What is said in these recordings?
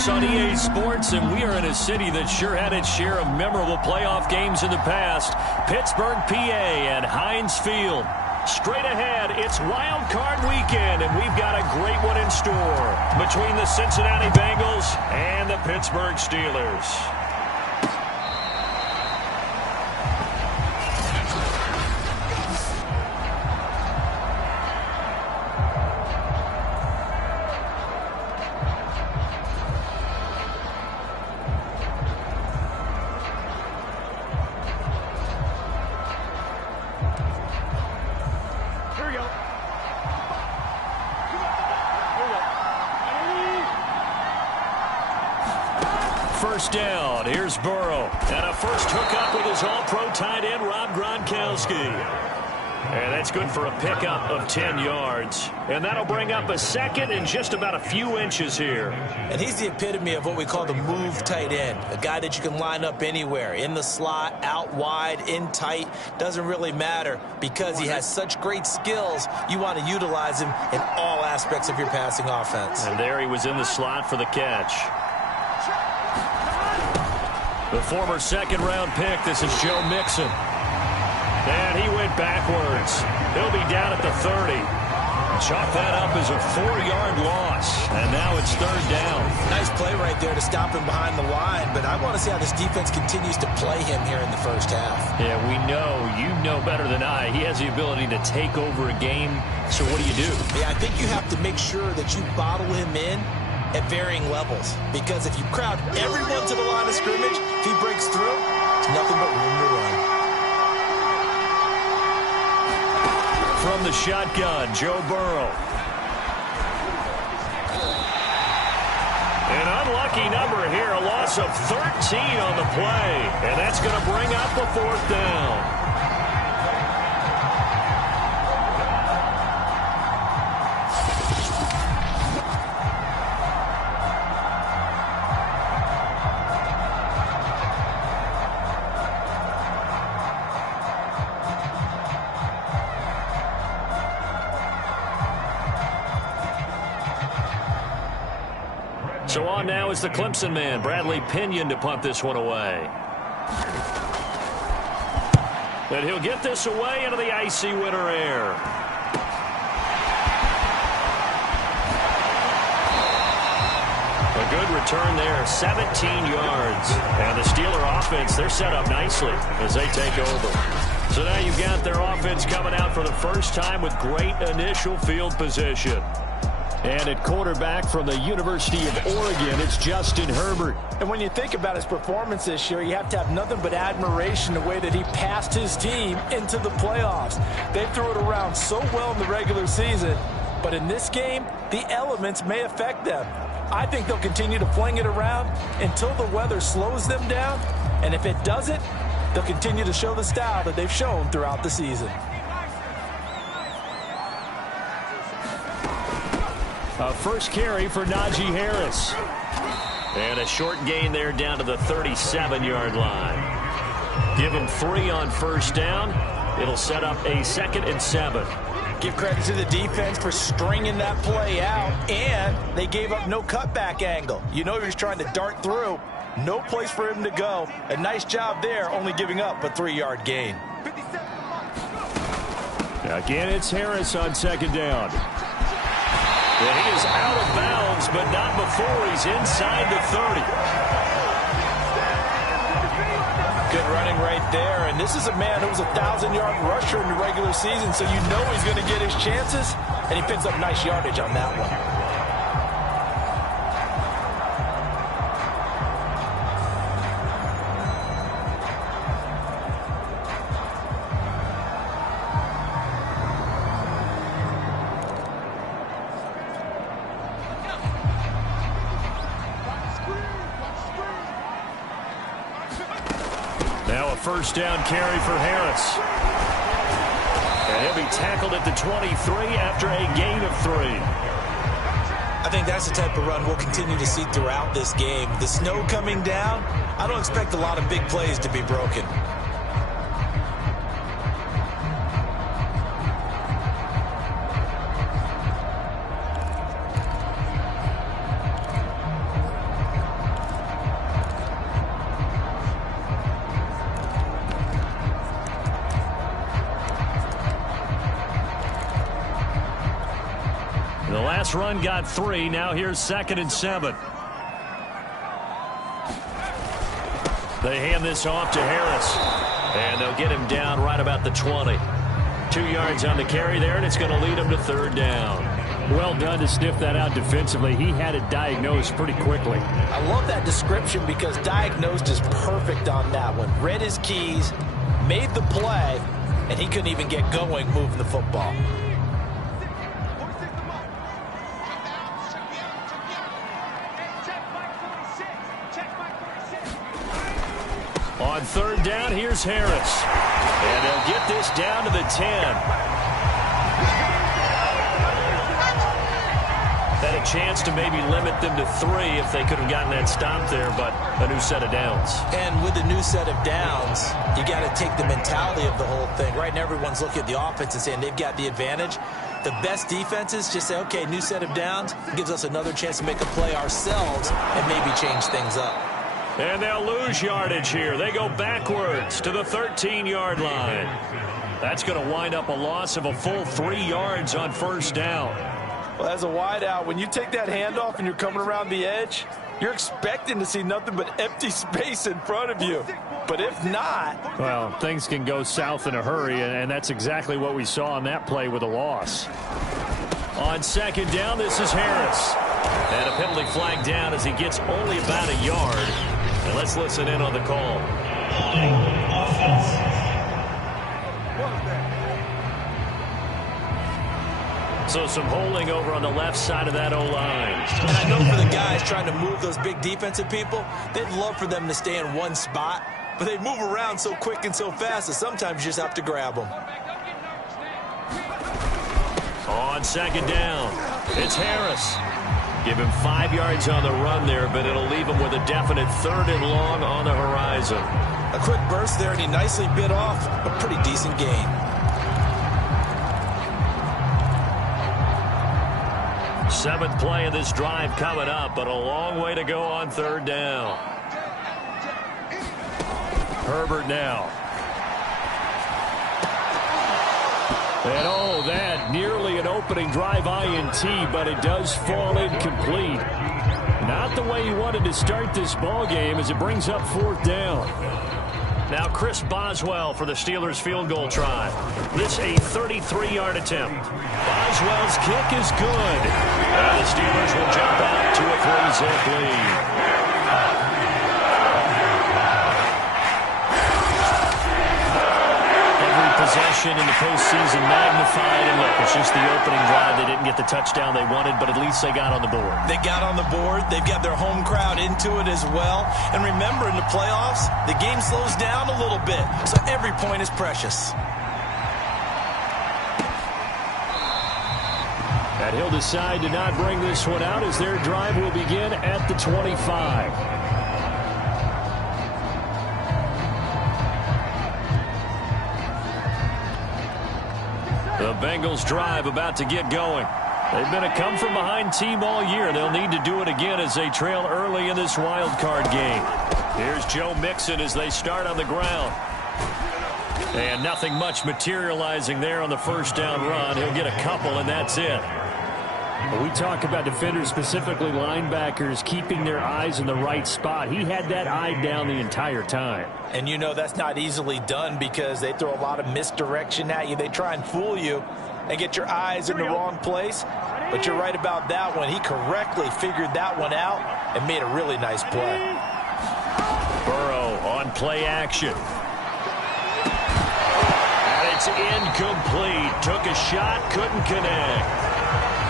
Sports on EA Sports, and we are in a city that sure had its share of memorable playoff games in the past. Pittsburgh, PA, and Heinz Field. Straight ahead, it's Wild Card Weekend, and we've got a great one in store between the Cincinnati Bengals and the Pittsburgh Steelers. First down, here's Burrow. And a first hookup with his all-pro tight end, Rob Gronkowski. And that's good for a pickup of 10 yards. And that'll bring up a second and just about a few inches here. And he's the epitome of what we call the move tight end. A guy that you can line up anywhere. In the slot, out wide, in tight. Doesn't really matter because he has such great skills. You want to utilize him in all aspects of your passing offense. And there he was in the slot for the catch. The former second-round pick, this is Joe Mixon. And he went backwards. He'll be down at the 30. Chalk that up as a 4-yard loss. And now it's third down. Nice play right there to stop him behind the line. But I want to see how this defense continues to play him here in the first half. Yeah, we know. You know better than I. He has the ability to take over a game. So what do you do? Yeah, I think you have to make sure that you bottle him in at varying levels, because if you crowd everyone to the line of scrimmage, if he breaks through, it's nothing but room to run. From the shotgun, Joe Burrow. An unlucky number here, a loss of 13 on the play, and that's going to bring up a fourth down. So on now is the Clemson man, Bradley Pinion, to punt this one away. And he'll get this away into the icy winter air. A good return there, 17 yards. And the Steeler offense, they're set up nicely as they take over. So now you've got their offense coming out for the first time with great initial field position. And at quarterback from the University of Oregon, it's Justin Herbert. And when you think about his performance this year, you have to have nothing but admiration the way that he passed his team into the playoffs. They threw it around so well in the regular season, but in this game, the elements may affect them. I think they'll continue to fling it around until the weather slows them down, and if it doesn't, they'll continue to show the style that they've shown throughout the season. A first carry for Najee Harris. And a short gain there down to the 37-yard line. Give him 3 on first down. It'll set up a 2nd and 7. Give credit to the defense for stringing that play out, and they gave up no cutback angle. You know he was trying to dart through. No place for him to go. A nice job there, only giving up a 3-yard gain. Again, it's Harris on second down. And he is out of bounds, but not before he's inside the 30. Good running right there. And this is a man who was a 1,000-yard rusher in the regular season, so you know he's going to get his chances. And he picks up nice yardage on that one. First down carry for Harris. And he'll be tackled at the 23 after a gain of 3. I think that's the type of run we'll continue to see throughout this game. The snow coming down, I don't expect a lot of big plays to be broken. This run got 3. Now here's 2nd and 7. They hand this off to Harris. And they'll get him down right about the 20. 2 yards on the carry there, and it's going to lead him to 3rd down. Well done to sniff that out defensively. He had it diagnosed pretty quickly. I love that description because diagnosed is perfect on that one. Read his keys, made the play, and he couldn't even get going moving the football. On 3rd down, here's Harris. And they'll get this down to the 10. Had a chance to maybe limit them to 3 if they could have gotten that stop there, but a new set of downs. And with the new set of downs, you got to take the mentality of the whole thing. Right now, everyone's looking at the offense and saying they've got the advantage. The best defenses just say, okay, new set of downs gives us another chance to make a play ourselves and maybe change things up. And they'll lose yardage here. They go backwards to the 13-yard line. That's going to wind up a loss of a full 3 yards on 1st down. Well, as a wideout, when you take that handoff and you're coming around the edge, you're expecting to see nothing but empty space in front of you. But if not... Well, things can go south in a hurry, and that's exactly what we saw on that play with a loss. On 2nd down, this is Harris. And a penalty flag down as he gets only about a yard. And let's listen in on the call. So some holding over on the left side of that O-line. And I know for the guys trying to move those big defensive people, they'd love for them to stay in one spot, but they move around so quick and so fast that sometimes you just have to grab them. On 2nd down, it's Harris. Give him 5 yards on the run there, but it'll leave him with a definite 3rd and long on the horizon. A quick burst there, and he nicely bit off a pretty decent gain. Seventh play of this drive coming up, but a long way to go on 3rd down. Herbert now. And oh, that nearly an opening drive INT, but it does fall incomplete. Not the way you wanted to start this ball game as it brings up 4th down. Now Chris Boswell for the Steelers field goal try. This a 33-yard attempt. Boswell's kick is good. And the Steelers will jump out to a 3-zip lead. Possession in the postseason magnified, and look, it's just the opening drive. They didn't get the touchdown they wanted, but at least they got on the board. They got on the board. They've got their home crowd into it as well. And remember, in the playoffs, the game slows down a little bit, so every point is precious. And he'll decide to not bring this one out as their drive will begin at the 25. The Bengals drive about to get going. They've been a come-from-behind team all year. They'll need to do it again as they trail early in this wild card game. Here's Joe Mixon as they start on the ground. And nothing much materializing there on the 1st down run. He'll get a couple, and that's it. We talk about defenders, specifically linebackers, keeping their eyes in the right spot. He had that eye down the entire time. And you know that's not easily done because they throw a lot of misdirection at you. They try and fool you and get your eyes in the wrong place. But you're right about that one. He correctly figured that one out and made a really nice play. Burrow on play action. And it's incomplete. Took a shot, couldn't connect.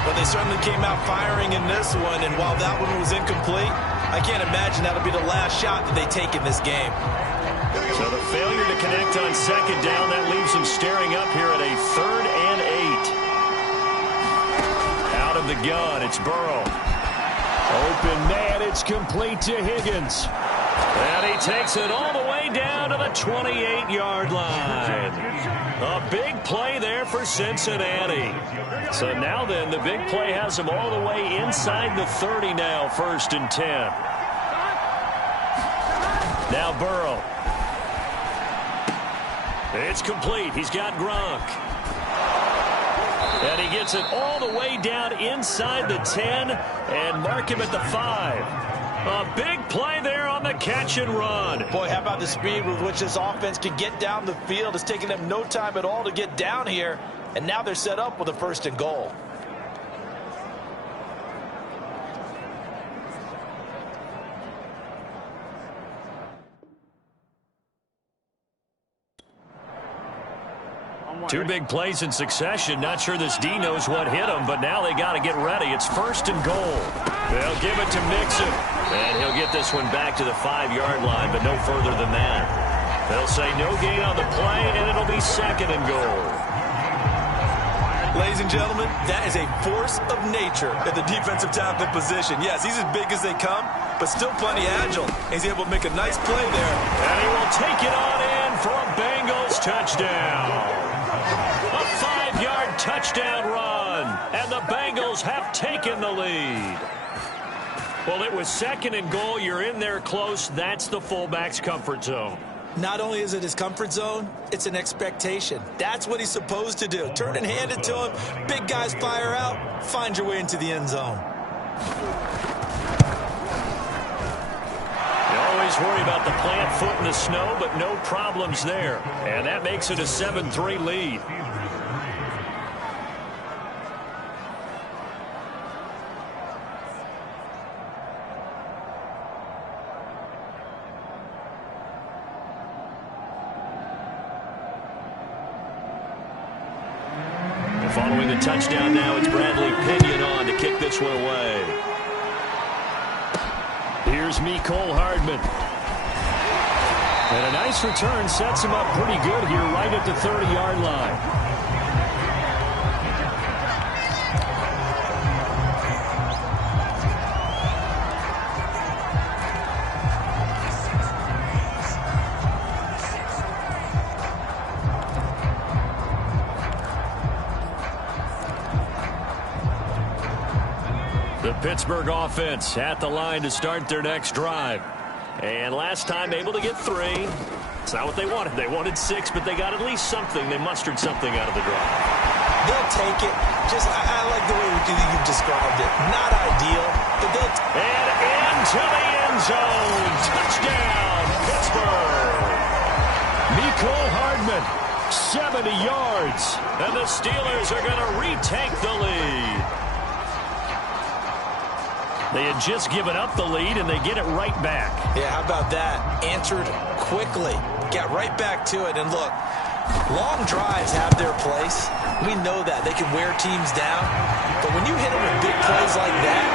But they certainly came out firing in this one, and while that one was incomplete, I can't imagine that'll be the last shot that they take in this game. So the failure to connect on 2nd down, that leaves them staring up here at a 3rd and 8. Out of the gun, it's Burrow. Open man, it's complete to Higgins. And he takes it all the way down to the 28-yard line. A big play there for Cincinnati. So now then, the big play has them all the way inside the 30 now, 1st and 10. Now Burrow. It's complete. He's got Gronk. And he gets it all the way down inside the 10 and mark him at the 5. A big play there on the catch and run. Boy, how about the speed with which this offense can get down the field? It's taking them no time at all to get down here. And now they're set up with a 1st and goal. Two big plays in succession. Not sure this D knows what hit him, but now they got to get ready. It's 1st and goal. They'll give it to Mixon. And he'll get this one back to the 5-yard line, but no further than that. They'll say no gain on the play, and it'll be 2nd and goal. Ladies and gentlemen, that is a force of nature at the defensive tackle position. Yes, he's as big as they come, but still plenty agile. He's able to make a nice play there. And he will take it on in for a Bengals touchdown. A 5-yard touchdown run, and the Bengals have taken the lead. Well, it was 2nd and goal. You're in there close. That's the fullback's comfort zone. Not only is it his comfort zone, it's an expectation. That's what he's supposed to do. Turn and hand it to him. Big guys fire out. Find your way into the end zone. You always worry about the plant foot in the snow, but no problems there. And that makes it a 7-3 lead. Following the touchdown now, it's Bradley Pinion on to kick this one away. Here's Mecole Hardman. And a nice return sets him up pretty good here right at the 30-yard line. The Pittsburgh offense at the line to start their next drive. And last time able to get 3. It's not what they wanted. They wanted 6, but they got at least something. They mustered something out of the drive. They'll take it. I like the way you've described it. Not ideal, but they'll and into the end zone. Touchdown, Pittsburgh. Mecole Hardman, 70 yards. And the Steelers are going to retake the lead. They had just given up the lead, and they get it right back. Yeah, how about that? Answered quickly. Got right back to it. And look, long drives have their place. We know that. They can wear teams down. But when you hit them with big plays like that,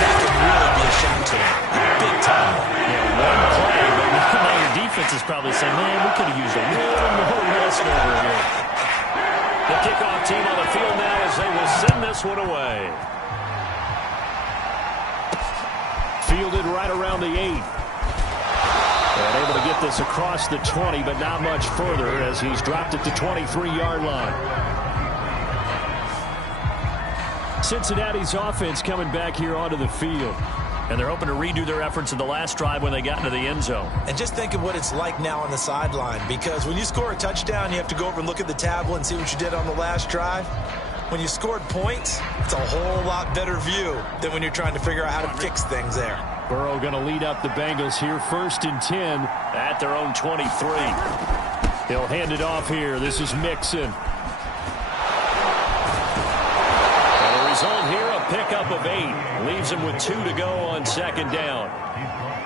that can really be a shock to them. Big time. Yeah, one play, but now your defense is probably saying, man, we could have used a little more rest over here. The kickoff team on the field now as they will send this one away. Fielded right around the 8. And able to get this across the 20, but not much further as he's dropped it to 23-yard line. Cincinnati's offense coming back here onto the field. And they're hoping to redo their efforts in the last drive when they got into the end zone. And just think of what it's like now on the sideline, because when you score a touchdown, you have to go over and look at the tablet and see what you did on the last drive. When you scored points, it's a whole lot better view than when you're trying to figure out how to fix things there. Burrow going to lead up the Bengals here, 1st and 10. At their own 23. He'll hand it off here. This is Mixon. And the result here, a pickup of 8. Leaves him with 2 to go on 2nd down.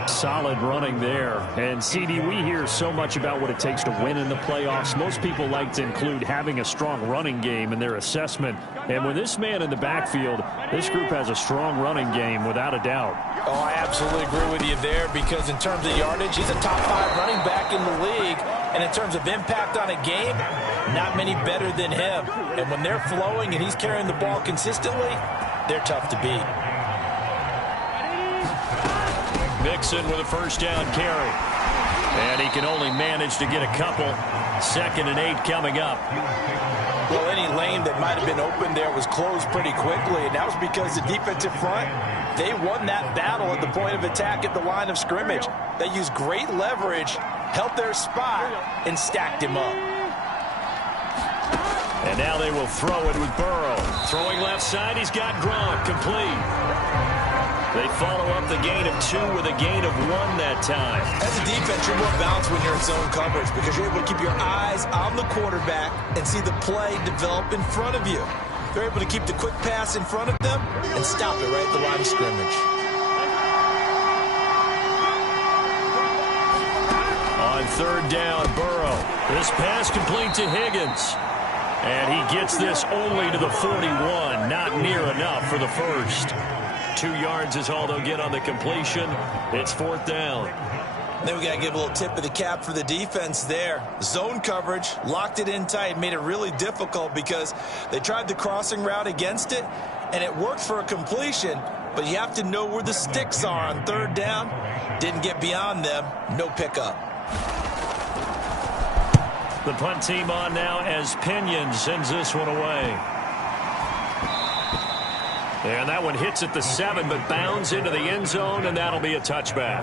Solid running there. And, CD, we hear so much about what it takes to win in the playoffs. Most people like to include having a strong running game in their assessment. And with this man in the backfield, this group has a strong running game without a doubt. Oh, I absolutely agree with you there, because in terms of yardage, he's a top 5 running back in the league. And in terms of impact on a game, not many better than him. And when they're flowing and he's carrying the ball consistently, they're tough to beat. Mixon with a 1st down carry. And he can only manage to get a couple. 2nd and 8 coming up. Well, any lane that might have been open there was closed pretty quickly, and that was because the defensive front, they won that battle at the point of attack at the line of scrimmage. They used great leverage, held their spot, and stacked him up. And now they will throw it with Burrow. Throwing left side, he's got Gronk, complete. They follow up the gain of 2 with a gain of 1 that time. As a defense, you're more balanced when you're in zone coverage because you're able to keep your eyes on the quarterback and see the play develop in front of you. They're able to keep the quick pass in front of them and stop it right at the line of scrimmage. On third down, Burrow. This pass complete to Higgins. And he gets this only to the 41. Not near enough for the first. 2 yards is all they'll get on the completion. It's fourth down. Then we got to give a little tip of the cap for the defense there. Zone coverage, locked it in tight, made it really difficult because they tried the crossing route against it, and it worked for a completion, but you have to know where the sticks are on third down. Didn't get beyond them, no pickup. The punt team on now as Pinion sends this one away. And that one hits at the 7, but bounds into the end zone, and that'll be a touchback.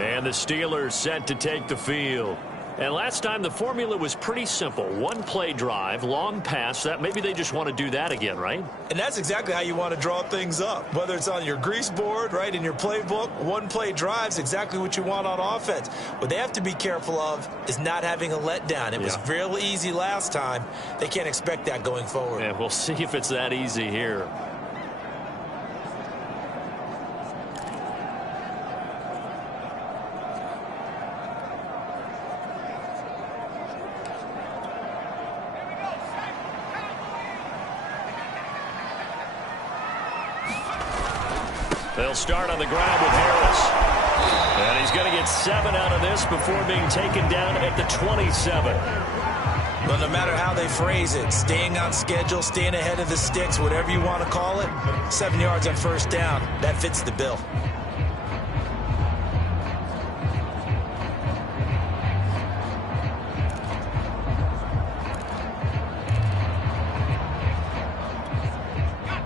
And the Steelers set to take the field. And last time the formula was pretty simple. 1-play drive, long pass. That maybe they just want to do that again, right? And that's exactly how you want to draw things up. Whether it's on your grease board, right, in your playbook, 1-play drive's exactly what you want on offense. What they have to be careful of is not having a letdown. It was real easy last time. They can't expect that going forward. And we'll see if it's that easy here. They'll start on the ground with Harris. And he's going to get 7 out of this before being taken down at the 27. Well, no matter how they phrase it, staying on schedule, staying ahead of the sticks, whatever you want to call it, 7 yards on first down, that fits the bill.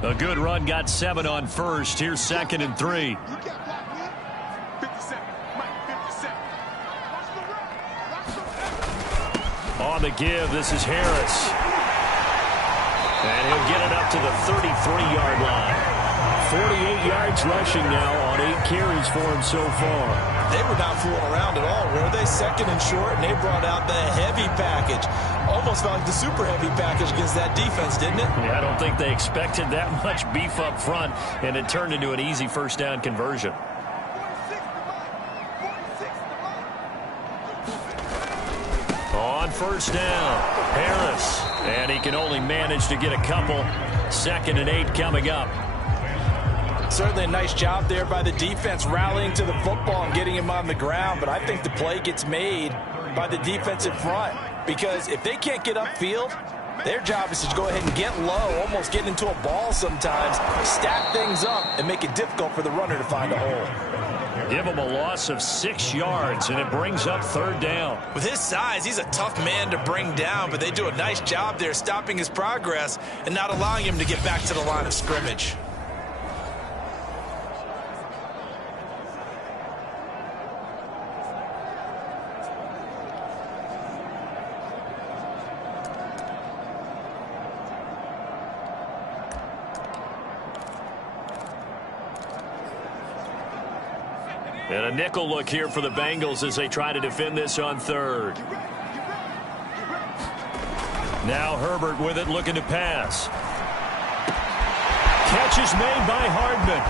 A good run, got 7 on first. Here's 2nd and 3. On the give, this is Harris. And he'll get it up to the 33-yard line. 48 yards rushing now on 8 carries for him so far. They were not fooling around at all, were they? 2nd and short, and they brought out the heavy package. Almost felt like the super heavy package against that defense, didn't it? Yeah, I don't think they expected that much beef up front, and it turned into an easy first down conversion. On first down, Harris. And he can only manage to get a couple. 2nd and 8 coming up. Certainly a nice job there by the defense rallying to the football and getting him on the ground, but I think the play gets made by the defensive front because if they can't get upfield, their job is to go ahead and get low, almost get into a ball sometimes, stack things up, and make it difficult for the runner to find a hole. Give him a loss of 6 yards, and it brings up third down. With his size, he's a tough man to bring down, but they do a nice job there stopping his progress and not allowing him to get back to the line of scrimmage. And a nickel look here for the Bengals as they try to defend this on third. Now Herbert with it, looking to pass. Catch is made by Hardman.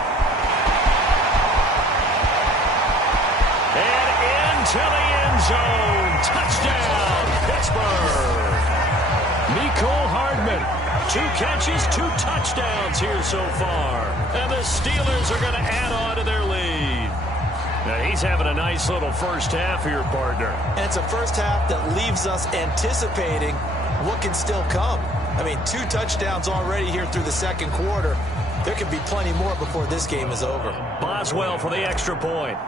And into the end zone. Touchdown, Pittsburgh. Mecole Hardman. 2 catches, 2 touchdowns here so far. And the Steelers are going to add on to their lead. Now he's having a nice little first half here, partner. And it's a first half that leaves us anticipating what can still come. I mean, 2 touchdowns already here through the second quarter. There could be plenty more before this game is over. Boswell for the extra point.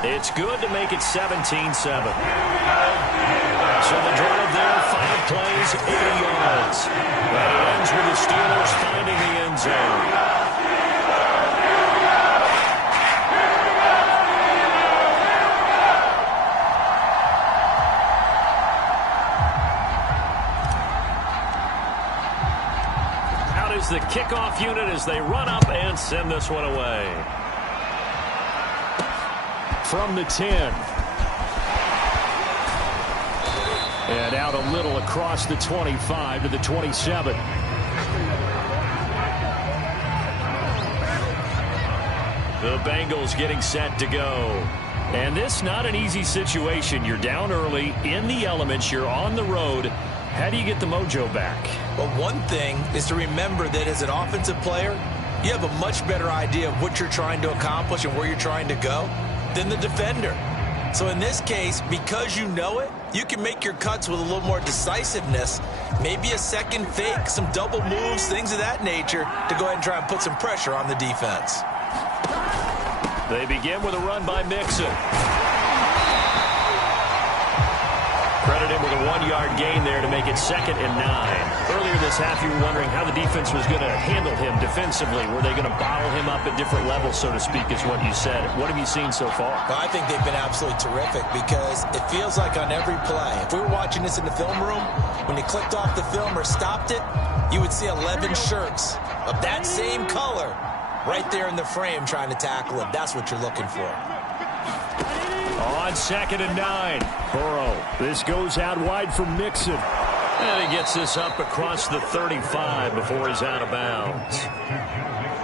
It's good to make it 17-7. So the drive there, 5 plays, 80 yards. And it ends with the Steelers finding the end zone. kickoff unit as they run up and send this one away. From the 10. And out a little across the 25 to the 27. The Bengals getting set to go. And this not an easy situation. You're down early, in the elements, you're on the road. How do you get the mojo back? Well, one thing is to remember that as an offensive player, you have a much better idea of what you're trying to accomplish and where you're trying to go than the defender. So in this case, because you know it, you can make your cuts with a little more decisiveness, maybe a second fake, some double moves, things of that nature, to go ahead and try and put some pressure on the defense. They begin with a run by Mixon. Credit him with a 1-yard gain there to make it 2nd and 9. Earlier this half, you were wondering how the defense was going to handle him defensively. Were they going to bottle him up at different levels, so to speak, is what you said. What have you seen so far? Well, I think they've been absolutely terrific because it feels like on every play, if we were watching this in the film room, when they clicked off the film or stopped it, you would see 11 shirts of that same color right there in the frame trying to tackle him. That's what you're looking for. On 2nd and 9, Burrow. This goes out wide for Mixon. And he gets this up across the 35 before he's out of bounds.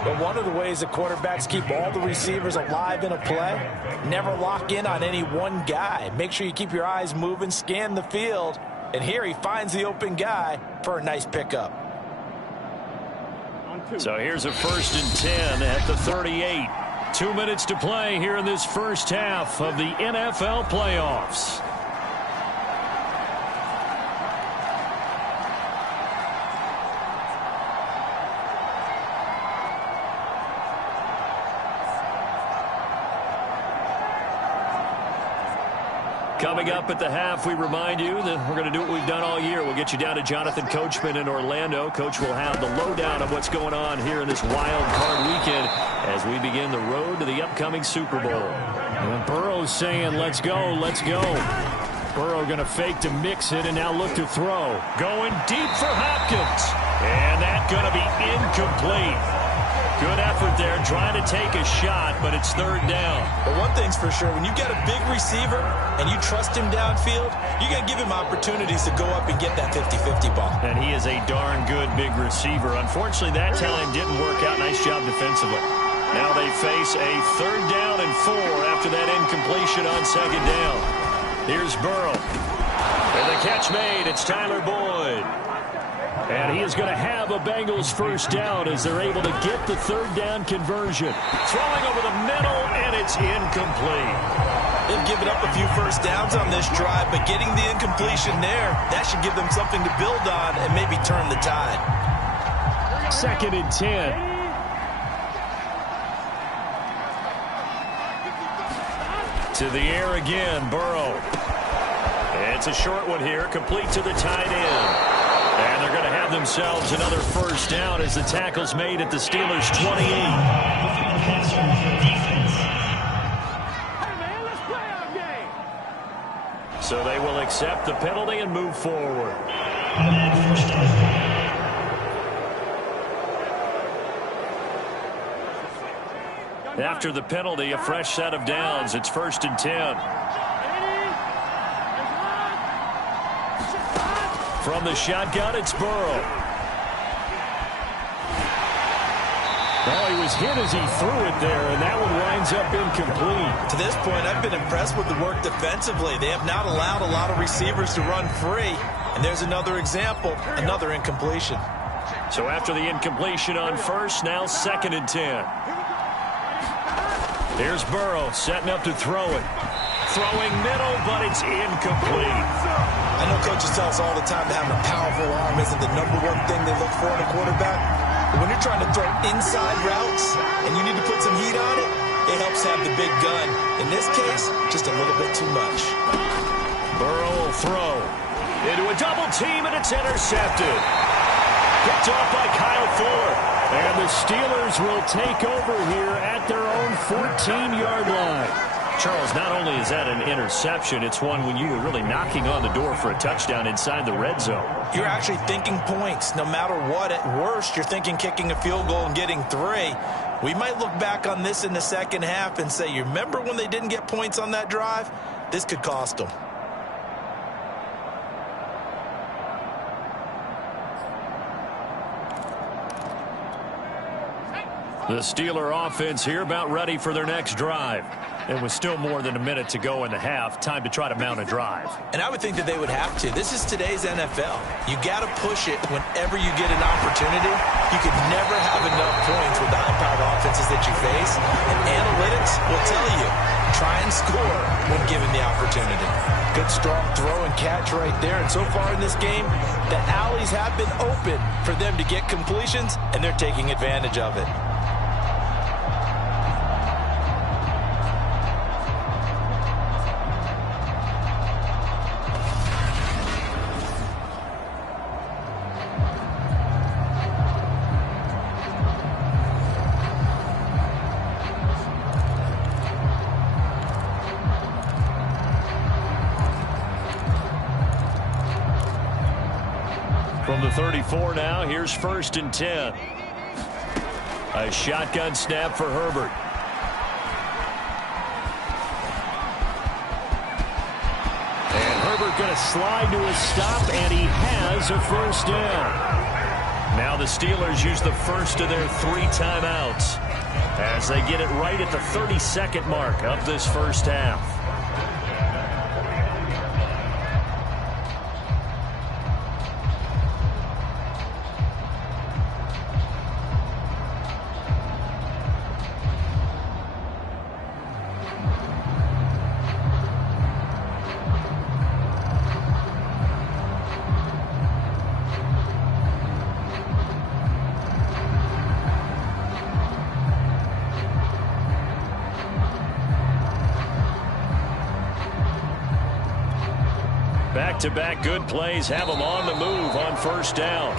But one of the ways that quarterbacks keep all the receivers alive in a play, never lock in on any one guy. Make sure you keep your eyes moving, scan the field. And here he finds the open guy for a nice pickup. So here's a 1st and 10 at the 38. 2 minutes to play here in this first half of the NFL playoffs. Coming up at the half, we remind you that we're going to do what we've done all year. We'll get you down to Jonathan Coachman in Orlando. Coach will have the lowdown of what's going on here in this wild card weekend as we begin the road to the upcoming Super Bowl. And Burrow's saying, let's go, let's go. Burrow going to fake to mix it and now look to throw. Going deep for Hopkins. And that's going to be incomplete. Good effort there, trying to take a shot, but it's 3rd down. But one thing's for sure, when you get a big receiver and you trust him downfield, you got to give him opportunities to go up and get that 50-50 ball. And he is a darn good big receiver. Unfortunately, that time didn't work out. Nice job defensively. Now they face a 3rd down and 4 after that incompletion on 2nd down. Here's Burrow. And the catch made. It's Tyler Boyd. And he is going to have a Bengals 1st down as they're able to get the 3rd down conversion. Throwing over the middle, and it's incomplete. They've given up a few 1st downs on this drive, but getting the incompletion there, that should give them something to build on and maybe turn the tide. 2nd and 10. To the air again, Burrow. It's a short one here, complete to the tight end. And they're going to have themselves another 1st down as the tackle's made at the Steelers' 28. So they will accept the penalty and move forward. After the penalty, a fresh set of downs. It's 1st and 10. From the shotgun, it's Burrow. Well, he was hit as he threw it there, and that one winds up incomplete. To this point, I've been impressed with the work defensively. They have not allowed a lot of receivers to run free. And there's another example, another incompletion. So after the incompletion on 1st, now 2nd and 10. Here's Burrow setting up to throw it. Throwing middle, but it's incomplete. I know coaches tell us all the time that having a powerful arm isn't the #1 thing they look for in a quarterback. But when you're trying to throw inside routes and you need to put some heat on it, it helps have the big gun. In this case, just a little bit too much. Burrow will throw into a double team, and it's intercepted. Picked off by Kyle Fuller. And the Steelers will take over here at their own 14-yard line. Charles, not only is that an interception, it's one when you were really knocking on the door for a touchdown inside the red zone. You're actually thinking points. No matter what, at worst, you're thinking kicking a field goal and getting 3. We might look back on this in the second half and say, you remember when they didn't get points on that drive? This could cost them. The Steeler offense here about ready for their next drive. And with still more than a minute to go in the half, time to try to mount a drive. And I would think that they would have to. This is today's NFL. You got to push it whenever you get an opportunity. You could never have enough points with the high-powered offenses that you face. And analytics will tell you, try and score when given the opportunity. Good strong throw and catch right there. And so far in this game, the alleys have been open for them to get completions, and they're taking advantage of it. From the 34 now, here's 1st and 10. A shotgun snap for Herbert. And Herbert going to slide to a stop, and he has a 1st down. Now the Steelers use the first of their 3 timeouts as they get it right at the 32nd mark of this first half. Back-to-back good plays have them on the move on 1st down.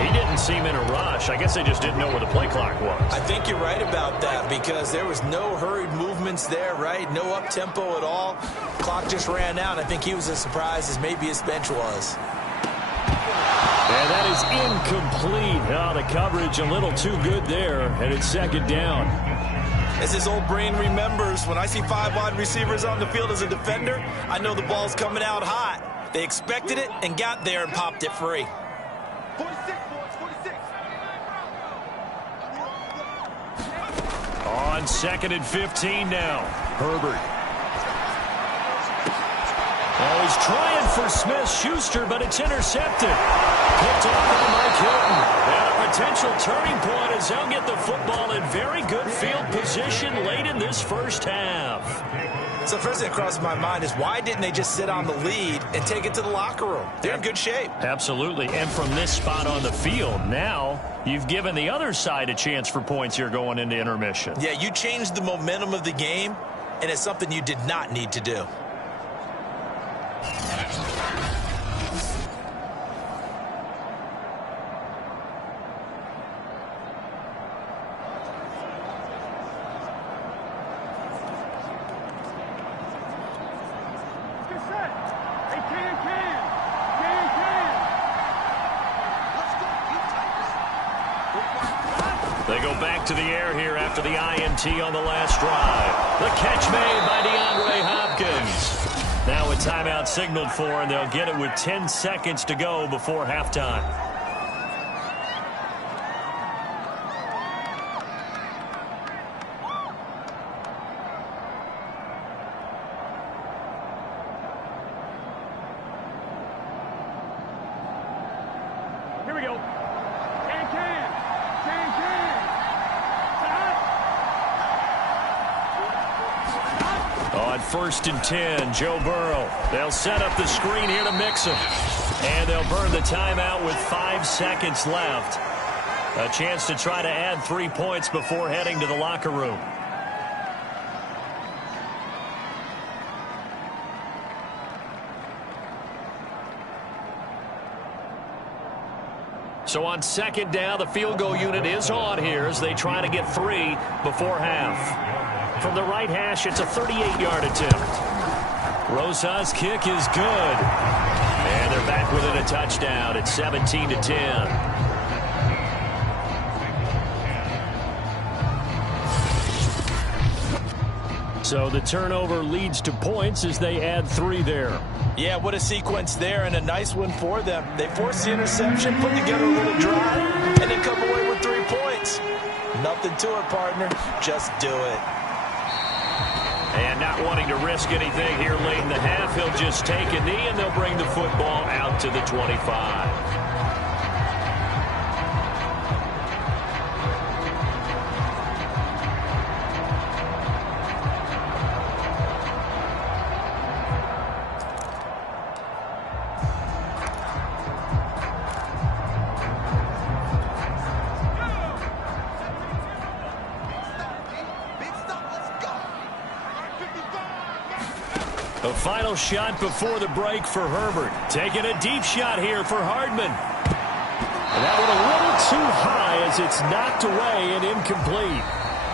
He didn't seem in a rush. I guess they just didn't know where the play clock was. I think you're right about that because there was no hurried movements there, right? No up-tempo at all. Clock just ran out. I think he was as surprised as maybe his bench was. And that is incomplete. Oh, the coverage a little too good there, and it's 2nd down. As his old brain remembers, when I see 5 wide receivers on the field as a defender, I know the ball's coming out hot. They expected it and got there and popped it free. 46, boys, 46. On 2nd and 15 now. Herbert. Oh, he's trying for Smith-Schuster, but it's intercepted. Picked off by Mike Hilton. And a potential turning point as they'll get the football in very good field position late in this first half. So first thing that crosses my mind is why didn't they just sit on the lead and take it to the locker room? They're in good shape. Absolutely. And from this spot on the field, now you've given the other side a chance for points here going into intermission. Yeah, you changed the momentum of the game, and it's something you did not need to do. They go back to the air here after the INT on the last drive. The catch made by DeAndre Hopkins. Now a timeout signaled for, and they'll get it with 10 seconds to go before halftime. Here we go. On 1st and 10, Joe Burrow. They'll set up the screen here to mix him. And they'll burn the timeout with 5 seconds left. A chance to try to add 3 points before heading to the locker room. So on second down, the field goal unit is on here as they try to get 3 before half. From the right hash, it's a 38-yard attempt. Rosa's kick is good. And they're back within a touchdown. It's 17-10. So the turnover leads to points as they add 3 there. Yeah, what a sequence there, and a nice one for them. They force the interception, put together a little drive, and then come away with 3 points. Nothing to it, partner. Just do it. And not wanting to risk anything here late in the half, he'll just take a knee, and they'll bring the football out to the 25. A final shot before the break for Herbert. Taking a deep shot here for Hardman. And that one a little too high as it's knocked away and incomplete.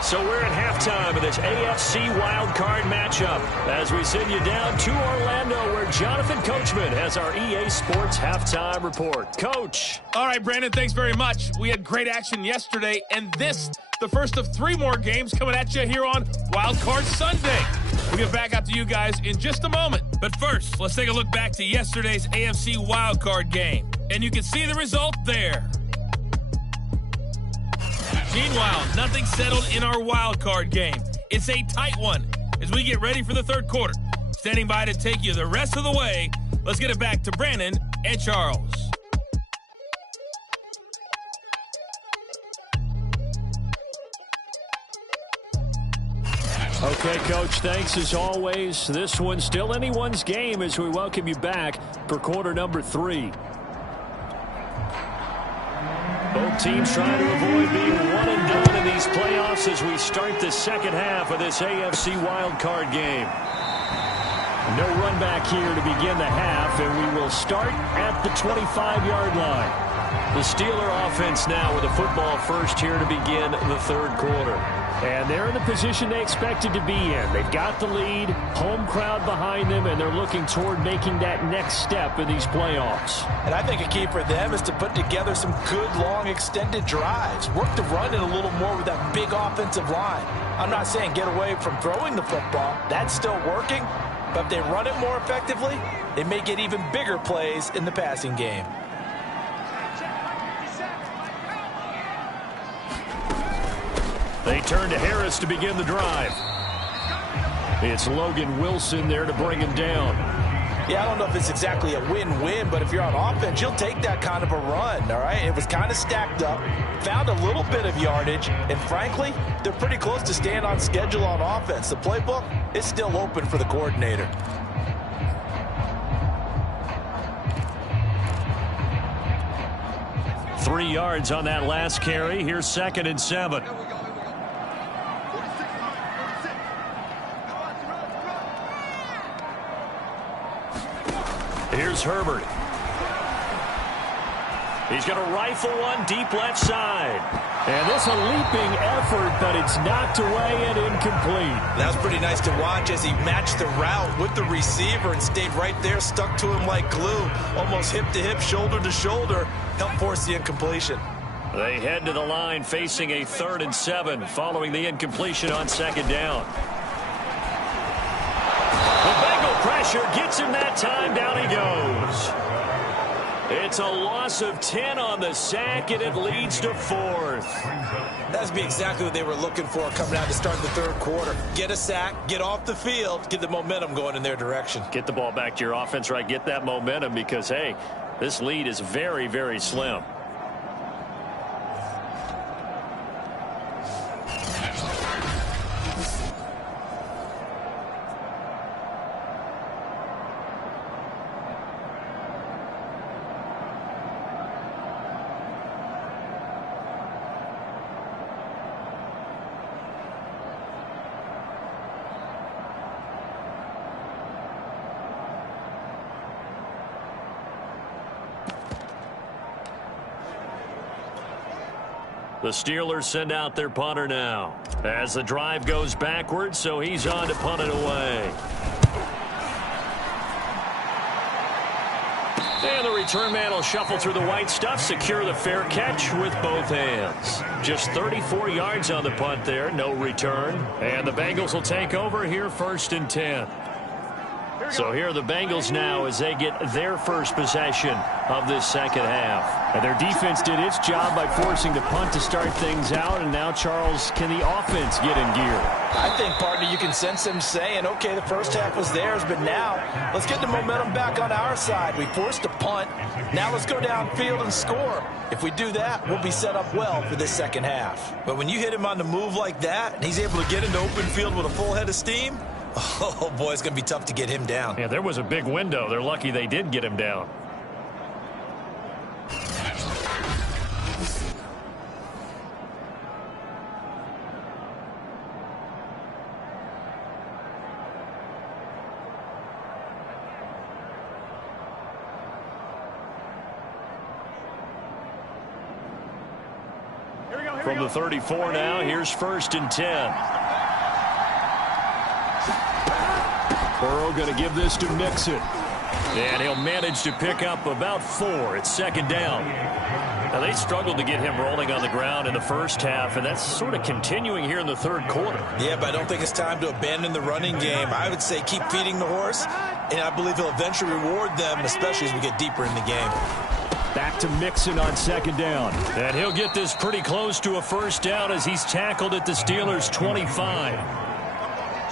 So we're at halftime of this AFC wildcard matchup as we send you down to Orlando where Jonathan Coachman has our EA Sports halftime report. Coach. All right, Brandon, thanks very much. We had great action yesterday, and this, the first of 3 more games coming at you here on Wildcard Sunday. We'll get back out to you guys in just a moment. But first, let's take a look back to yesterday's AFC wildcard game. And you can see the result there. Meanwhile, nothing settled in our wildcard game. It's a tight one as we get ready for the third quarter. Standing by to take you the rest of the way, let's get it back to Brandon and Charles. Okay, Coach, thanks as always. This one's still anyone's game as we welcome you back for quarter number 3. Both teams trying to avoid being one and done in these playoffs as we start the second half of this AFC wildcard game. No run back here to begin the half, and we will start at the 25-yard line. The Steeler offense now with the football first here to begin the third quarter. And they're in the position they expected to be in. They've got the lead, home crowd behind them, and they're looking toward making that next step in these playoffs. And I think a key for them is to put together some good, long, extended drives. Work the run in a little more with that big offensive line. I'm not saying get away from throwing the football. That's still working. But if they run it more effectively, they may get even bigger plays in the passing game. They turn to Harris to begin the drive. It's Logan Wilson there to bring him down. Yeah, I don't know if it's exactly a win-win, but if you're on offense, you'll take that kind of a run, all right? It was kind of stacked up, found a little bit of yardage, and frankly, they're pretty close to staying on schedule on offense. The playbook is still open for the coordinator. Three yards on that last carry. Here's 2nd and 7. Here's Herbert. He's going to rifle one deep left side. And this a leaping effort, but it's knocked away and incomplete. That was pretty nice to watch as he matched the route with the receiver and stayed right there, stuck to him like glue, almost hip to hip, shoulder to shoulder, helped force the incompletion. They head to the line facing a 3rd and 7 following the incompletion on 2nd down. The Bengal pressure gets him that time. Down he goes. It's a loss of 10 on the sack, and it leads to 4th. That's be exactly what they were looking for coming out to start the third quarter. Get a sack, get off the field, get the momentum going in their direction. Get the ball back to your offense, right? Get that momentum because, hey, this lead is very, very slim. The Steelers send out their punter now. As the drive goes backwards, so he's on to punt it away. And the return man will shuffle through the white stuff, secure the fair catch with both hands. Just 34 yards on the punt there, no return. And the Bengals will take over here 1st and 10. So here are the Bengals now as they get their first possession of this second half. And their defense did its job by forcing the punt to start things out. And now, Charles, can the offense get in gear? I think, partner, you can sense them saying, okay, the first half was theirs, but now let's get the momentum back on our side. We forced a punt. Now let's go downfield and score. If we do that, we'll be set up well for this second half. But when you hit him on the move like that, and he's able to get into open field with a full head of steam, oh, boy, it's going to be tough to get him down. Yeah, there was a big window. They're lucky they did get him down. From the 34 now, here's 1st and 10. Burrow going to give this to Mixon. And he'll manage to pick up about 4. It's 2nd down. Now, they struggled to get him rolling on the ground in the first half, and that's sort of continuing here in the 3rd quarter. Yeah, but I don't think it's time to abandon the running game. I would say keep feeding the horse, and I believe he'll eventually reward them, especially as we get deeper in the game. Back to Mixon on 2nd down. And he'll get this pretty close to a 1st down as he's tackled at the Steelers' 25.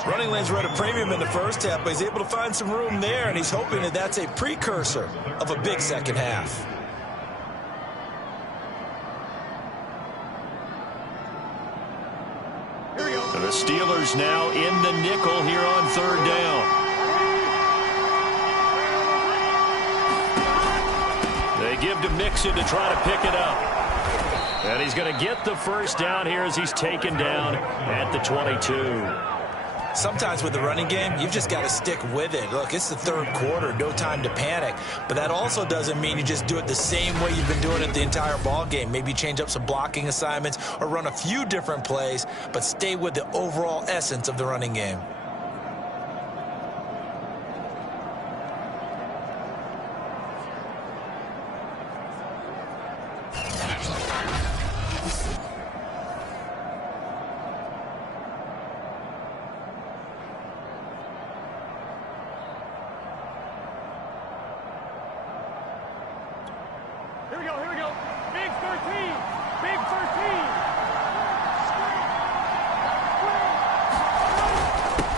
Running lanes were at a premium in the first half, but he's able to find some room there, and he's hoping that that's a precursor of a big second half. And the Steelers now in the nickel here on 3rd down. They give to Mixon to try to pick it up. And he's going to get the 1st down here as he's taken down at the 22. Sometimes with the running game, you've just got to stick with it. Look, it's the 3rd quarter, no time to panic. But that also doesn't mean you just do it the same way you've been doing it the entire ball game. Maybe change up some blocking assignments or run a few different plays, but stay with the overall essence of the running game.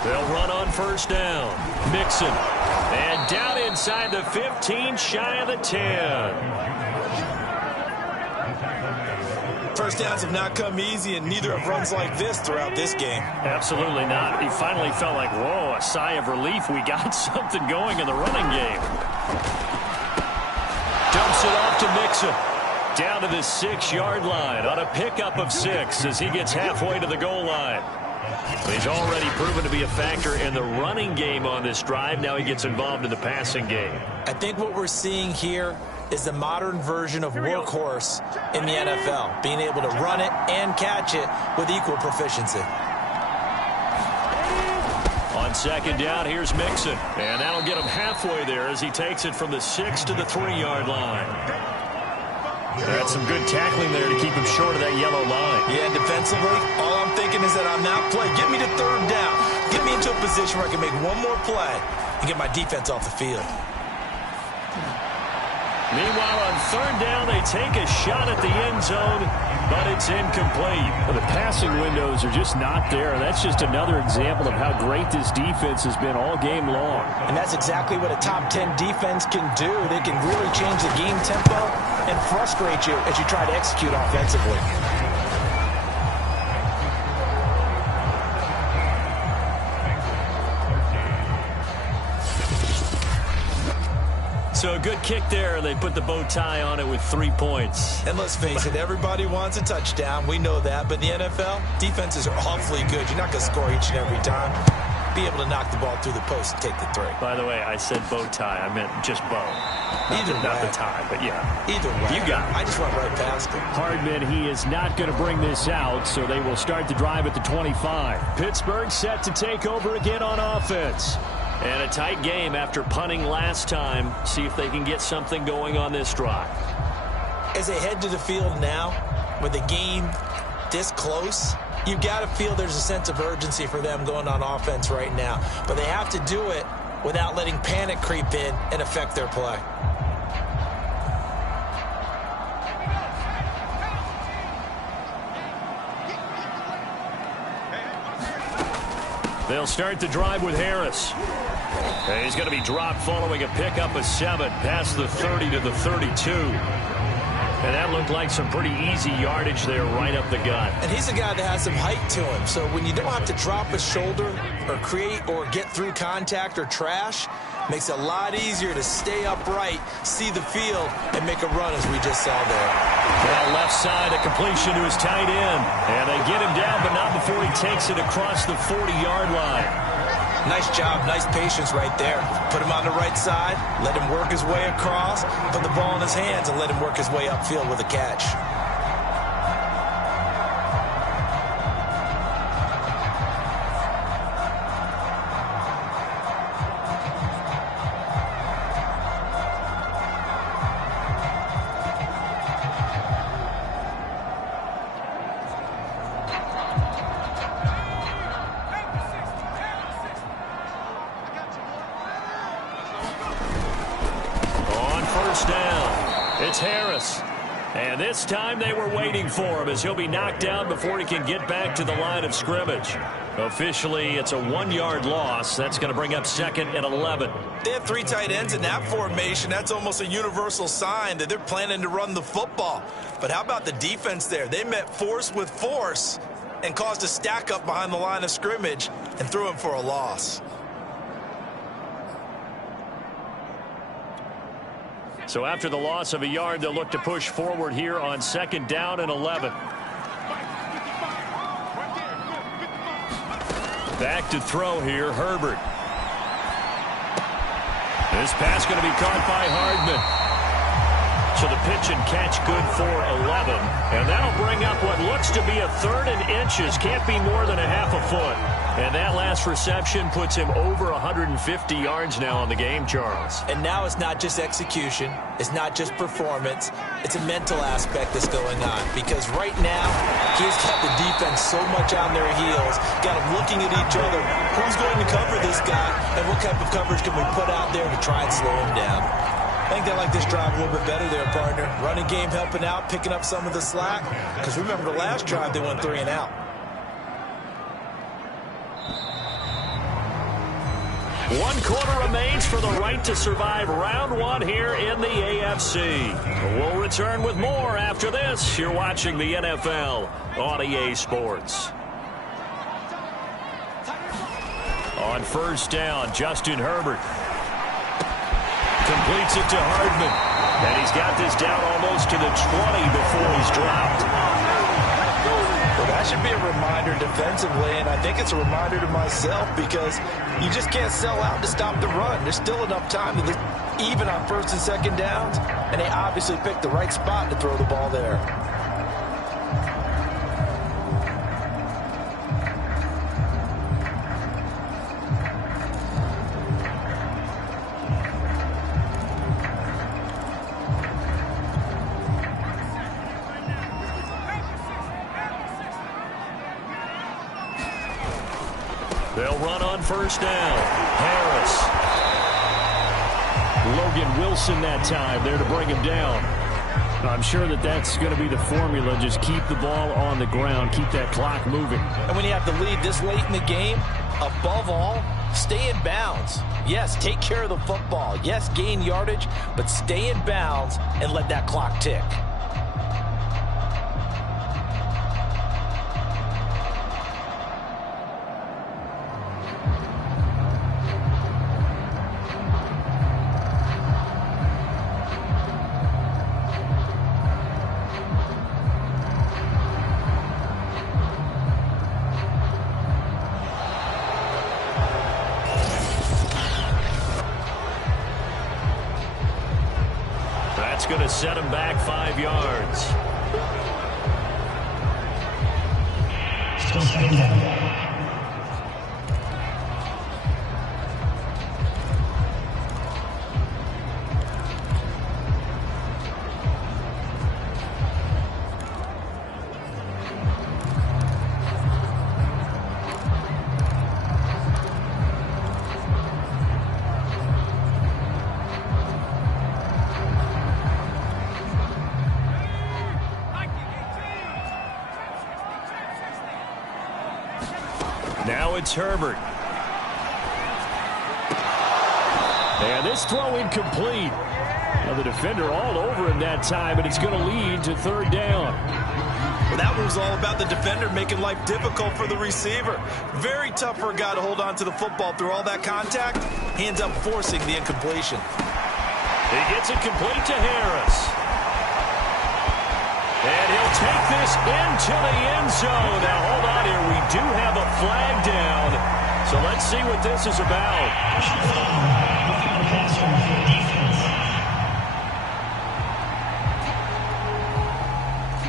They'll run on 1st down. Mixon. And down inside the 15, shy of the 10. First downs have not come easy, and neither have runs like this throughout this game. Absolutely not. He finally felt like, whoa, a sigh of relief. We got something going in the running game. Dumps it off to Mixon. Down to the 6-yard line on a pickup of 6 as he gets halfway to the goal line. He's already proven to be a factor in the running game on this drive. Now he gets involved in the passing game. I think what we're seeing here is the modern version of workhorse in the NFL, being able to run it and catch it with equal proficiency. On 2nd down, here's Mixon. And that'll get him halfway there as he takes it from the 6 to the 3-yard line. That's some good tackling there to keep him short of that yellow line. Yeah, defensively, all I'm thinking is that I'm now playing. Get me to 3rd down. Get me into a position where I can make one more play and get my defense off the field. Meanwhile, on 3rd down, they take a shot at the end zone, but it's incomplete. Well, the passing windows are just not there. That's just another example of how great this defense has been all game long. And that's exactly what a top 10 defense can do. They can really change the game tempo and frustrate you as you try to execute offensively. So a good kick there. They put the bow tie on it with 3 points. And let's face it, everybody wants a touchdown. We know that. But in the NFL, defenses are awfully good. You're not going to score each and every time. be able to knock the ball through the post and take the three. By the way, I said bow tie. I meant just bow. Not the tie, but yeah. Either way. You got it. I just went right past him. Hardman, he is not going to bring this out, so they will start the drive at the 25. Pittsburgh set to take over again on offense. And a tight game after punting last time. See if they can get something going on this drive. As they head to the field now, with the game this close, you've got to feel there's a sense of urgency for them going on offense right now. But they have to do it without letting panic creep in and affect their play. They'll start the drive with Harris. And he's going to be dropped following a pickup of 7 past the 30 to the 32. And that looked like some pretty easy yardage there right up the gut. And he's a guy that has some height to him. So when you don't have to drop a shoulder or create or get through contact or trash, makes it a lot easier to stay upright, see the field, and make a run as we just saw there. Now left side, a completion to his tight end. And they get him down, but not before he takes it across the 40-yard line. Nice job, nice patience right there. Put him on the right side, let him work his way across, put the ball in his hands, and let him work his way upfield with a catch. And this time they were waiting for him as he'll be knocked down before he can get back to the line of scrimmage. Officially, it's a 1-yard loss. That's going to bring up 2nd and 11. They have 3 tight ends in that formation. That's almost a universal sign that they're planning to run the football. But how about the defense there? They met force with force and caused a stack up behind the line of scrimmage and threw him for a loss. So after the loss of a yard, they'll look to push forward here on 2nd down and 11. Back to throw here, Herbert. This pass going to be caught by Hardman. So the pitch and catch good for 11. And that'll bring up what looks to be a 3rd and inches. Can't be more than a half a foot. And that last reception puts him over 150 yards now on the game, Charles. And now it's not just execution. It's not just performance. It's a mental aspect that's going on. Because right now, he's kept the defense so much on their heels, got them looking at each other. Who's going to cover this guy? And what type of coverage can we put out there to try and slow him down? I think they like this drive a little bit better there, partner. Running game helping out, picking up some of the slack. Because remember the last drive, they went 3 and out. One quarter remains for the right to survive round 1 here in the AFC. We'll return with more after this. You're watching the NFL on EA Sports. On 1st down, Justin Herbert completes it to Hardman. And he's got this down almost to the 20 before he's dropped. Well, that should be a reminder defensively, and I think it's a reminder to myself because you just can't sell out to stop the run. There's still enough time to even on 1st and 2nd downs, and they obviously picked the right spot to throw the ball there. They'll run on 1st down. Harris. Logan Wilson that time there to bring him down. I'm sure that that's going to be the formula. Just keep the ball on the ground. Keep that clock moving. And when you have the lead this late in the game, above all, stay in bounds. Yes, take care of the football. Yes, gain yardage, but stay in bounds and let that clock tick. set him back 5 yards. Still second down. Now it's Herbert. And this throw incomplete. Now the defender all over him that time, and it's going to lead to 3rd down. Well, that was all about the defender making life difficult for the receiver. Very tough for a guy to hold on to the football through all that contact. He ends up forcing the incompletion. He gets it complete to Harris. And he'll take this into the end zone. Now, hold on here. We do have a flag down. So let's see what this is about.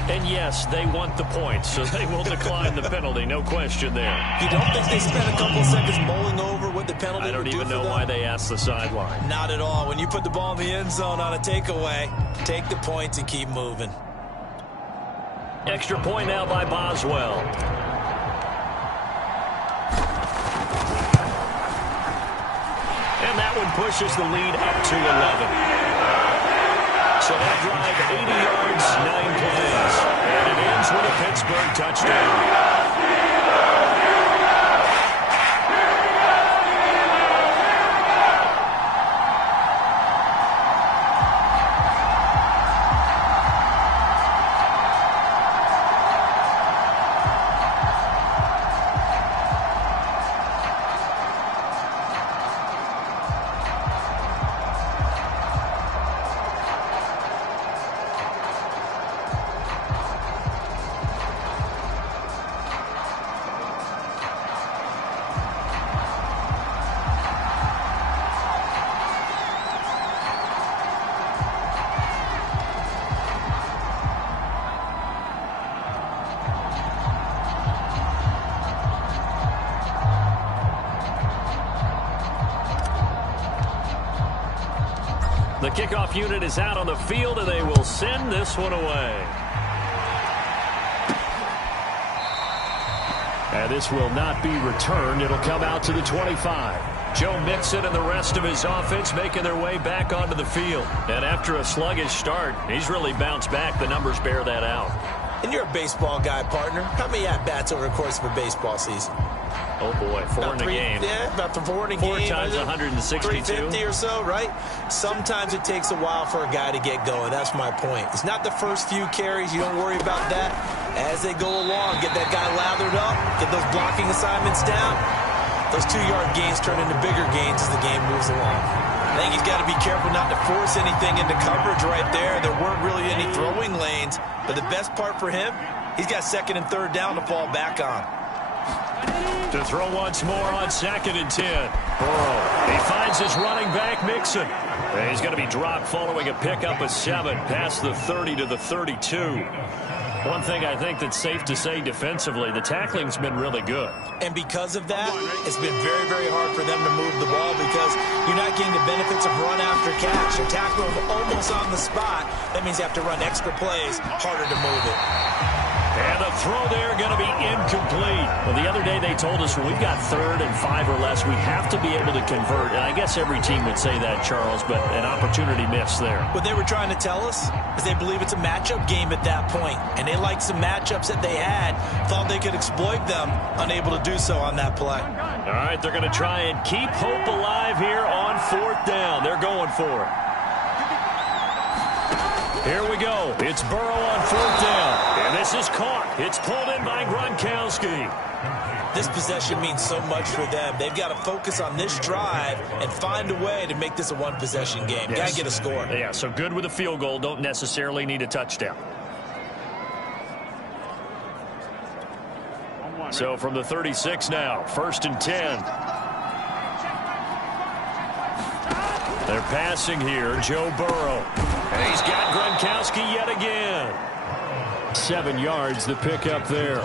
And yes, they want the point, so they will decline the penalty. No question there. You don't think they spent a couple seconds mulling over what the penalty I don't would do even for know them? why they asked the sideline. Not at all. When you put the ball in the end zone on a takeaway, take the points and keep moving. Extra point now by Boswell. And that one pushes the lead up to 11. So that drive, 80 yards, 9 plays. And it ends with a Pittsburgh touchdown. The kickoff unit is out on the field, and they will send this one away. And this will not be returned. It'll come out to the 25. Joe Mixon and the rest of his offense making their way back onto the field. And after a sluggish start, he's really bounced back. The numbers bear that out. And you're a baseball guy, partner. How many at-bats over the course of a baseball season? Oh, boy, 4 in a game. Yeah, about 4 in a 4 game. 4 times 162. 350 or so, right? Sometimes it takes a while for a guy to get going. That's my point. It's not the first few carries. You don't worry about that. As they go along, get that guy lathered up, get those blocking assignments down. Those 2-yard gains turn into bigger gains as the game moves along. I think he's got to be careful not to force anything into coverage right there. There weren't really any throwing lanes. But the best part for him, he's got 2nd and 3rd down to fall back on. To throw once more on 2nd and 10. Burrow. He finds his running back, Mixon. And he's going to be dropped following a pickup of 7 past the 30 to the 32. One thing I think that's safe to say defensively, the tackling's been really good. And because of that, it's been very, very hard for them to move the ball because you're not getting the benefits of run after catch. You're tackling almost on the spot. That means you have to run extra plays, harder to move it. And the throw there going to be incomplete. Well, the other day they told us when we've got 3rd and 5 or less, we have to be able to convert. And I guess every team would say that, Charles, but an opportunity missed there. What they were trying to tell us is they believe it's a matchup game at that point. And they liked some matchups that they had, thought they could exploit them, unable to do so on that play. All right, they're going to try and keep hope alive here on 4th down. They're going for it. Here we go. It's Burrow on 4th down. And this is caught. It's pulled in by Gronkowski. This possession means so much for them. They've got to focus on this drive and find a way to make this a one-possession game. Yes. Got to get a score. Yeah, so good with a field goal. Don't necessarily need a touchdown. So from the 36 now, 1st and 10. They're passing here, Joe Burrow. And he's got Gronkowski yet again. 7 yards, the pickup there.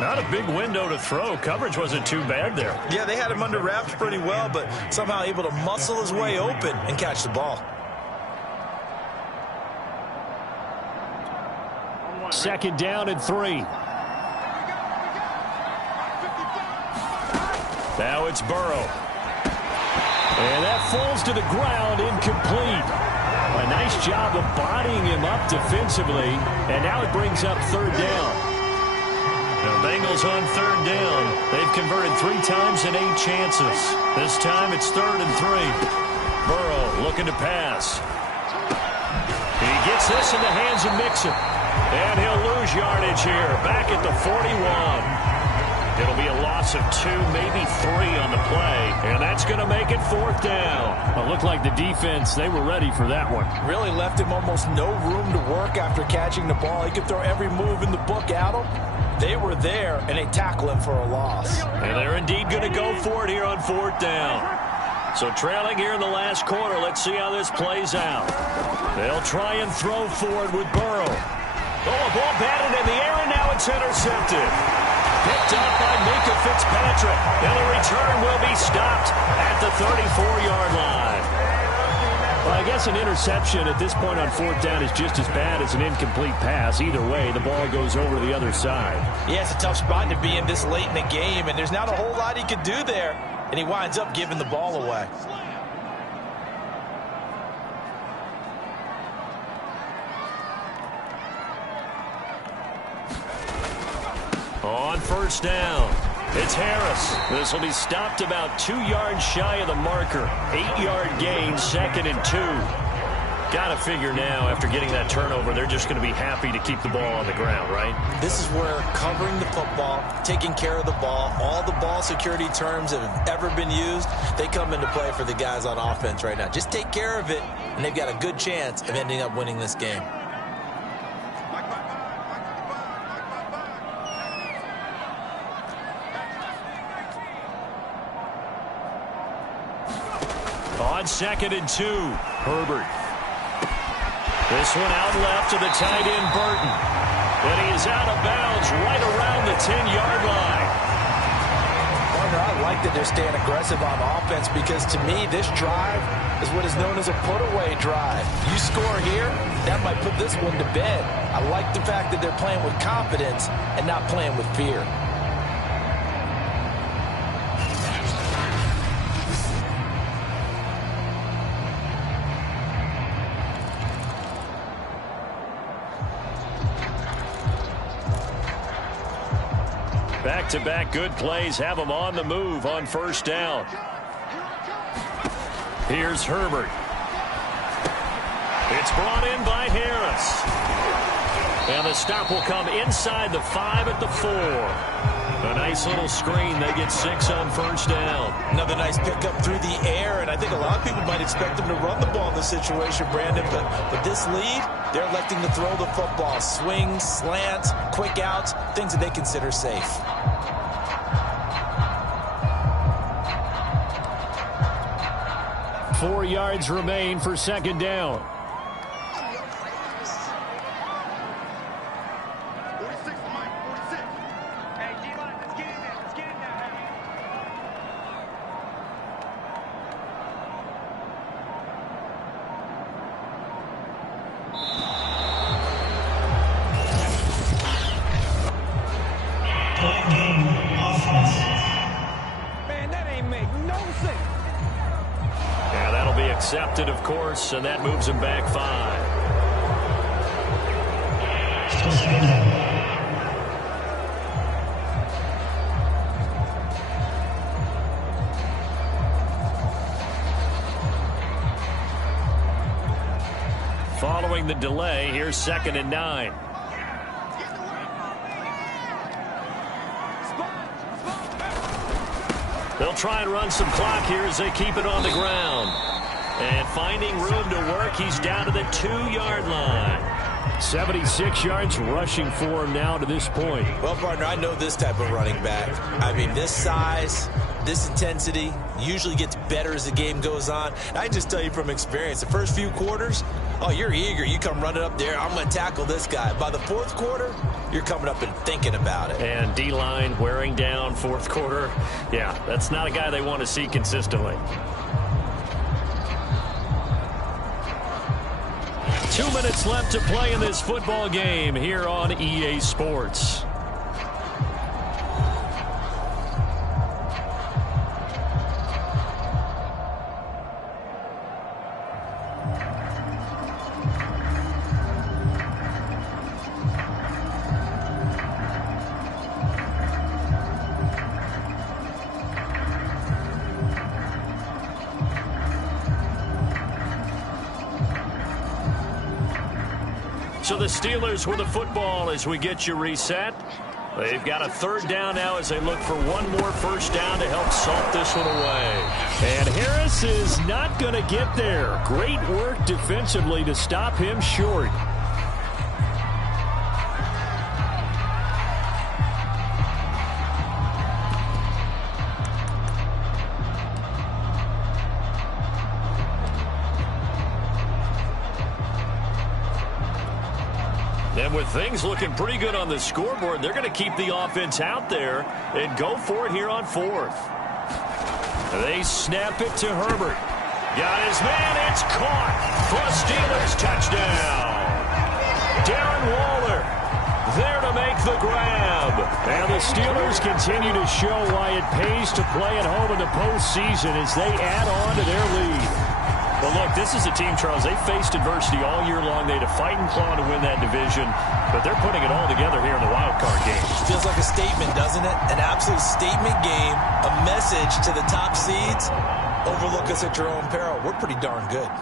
Not a big window to throw. Coverage wasn't too bad there. Yeah, they had him under wraps pretty well, but somehow able to muscle his way open and catch the ball. 2nd down and 3. Now it's Burrow. And that falls to the ground, incomplete. A nice job of bodying him up defensively, and now it brings up 3rd down. The Bengals on 3rd down. They've converted 3 times in 8 chances. This time it's 3rd and 3. Burrow looking to pass. He gets this in the hands of Mixon. And he'll lose yardage here. Back at the 41. It'll be a loss of 2, maybe 3 on the play. And that's going to make it 4th down. It looked like the defense, they were ready for that one. Really left him almost no room to work after catching the ball. He could throw every move in the book at him. They were there, and they tackle him for a loss. And they're indeed going to go for it here on 4th down. So trailing here in the last quarter. Let's see how this plays out. They'll try and throw forward with Burrow. Oh, a ball batted in the air, and now it's intercepted. Picked up by Minkah Fitzpatrick. And the return will be stopped at the 34-yard line. Well, I guess an interception at this point on 4th down is just as bad as an incomplete pass. Either way, the ball goes over the other side. Yeah, it's a tough spot to be in this late in the game, and there's not a whole lot he could do there. And he winds up giving the ball away. On 1st down, it's Harris. This will be stopped about 2 yards shy of the marker. 8-yard gain, 2nd and 2. Got to figure now, after getting that turnover, they're just going to be happy to keep the ball on the ground, right? This is where covering the football, taking care of the ball, all the ball security terms that have ever been used, they come into play for the guys on offense right now. Just take care of it, and they've got a good chance of ending up winning this game. On 2nd and 2, Herbert. This one out left to the tight end, Burton. And he is out of bounds right around the 10-yard line. Partner, I like that they're staying aggressive on offense because, to me, this drive is what is known as a put-away drive. You score here, that might put this one to bed. I like the fact that they're playing with confidence and not playing with fear. Back-to-back good plays have them on the move on 1st down. Here's Herbert. It's brought in by Harris. And the stop will come inside the 5 at the 4. A nice little screen. They get 6 on 1st down. Another nice pickup through the air, and I think a lot of people might expect them to run the ball in this situation, Brandon, but with this lead, they're electing to throw the football. Swings, slants, quick outs, things that they consider safe. Four yards remain for 2nd down. Accepted, of course, and that moves him back 5. Still 2nd down. Following the delay, here's 2nd and 9. They'll try and run some clock here as they keep it on the ground. And finding room to work, he's down to the 2-yard line. 76 yards rushing for him now to this point. Well, partner, I know this type of running back. I mean, this size, this intensity usually gets better as the game goes on. I just tell you from experience, the first few quarters, oh, you're eager. You come running up there, I'm going to tackle this guy. By the fourth quarter, you're coming up and thinking about it. And D-line wearing down fourth quarter. Yeah, that's not a guy they want to see consistently. 2 minutes left to play in this football game here on EA Sports. So the Steelers with the football as we get you reset. They've got a third down now as they look for one more first down to help salt this one away. And Harris is not going to get there. Great work defensively to stop him short. And with things looking pretty good on the scoreboard, they're going to keep the offense out there and go for it here on fourth. They snap it to Herbert. Got his man. It's caught for a Steelers touchdown. Darren Waller there to make the grab. And the Steelers continue to show why it pays to play at home in the postseason as they add on to their lead. Well, look, this is a team, Charles, they faced adversity all year long. They had to fight and claw to win that division, but they're putting it all together here in the wild card game. Feels like a statement, doesn't it? An absolute statement game, a message to the top seeds. Overlook us at your own peril. We're pretty darn good.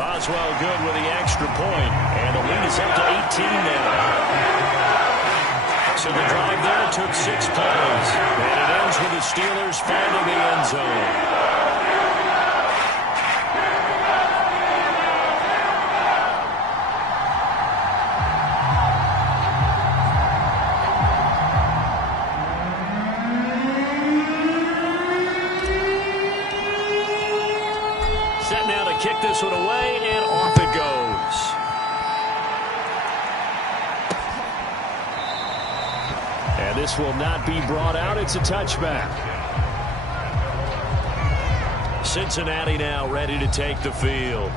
Boswell good with the extra point, and the lead is up to 18 now. So the drive there took 6 plays, and it ends with the Steelers finding the end zone. Set now to kick this one away, and off it goes. And this will not be brought out. It's a touchback. Cincinnati now ready to take the field.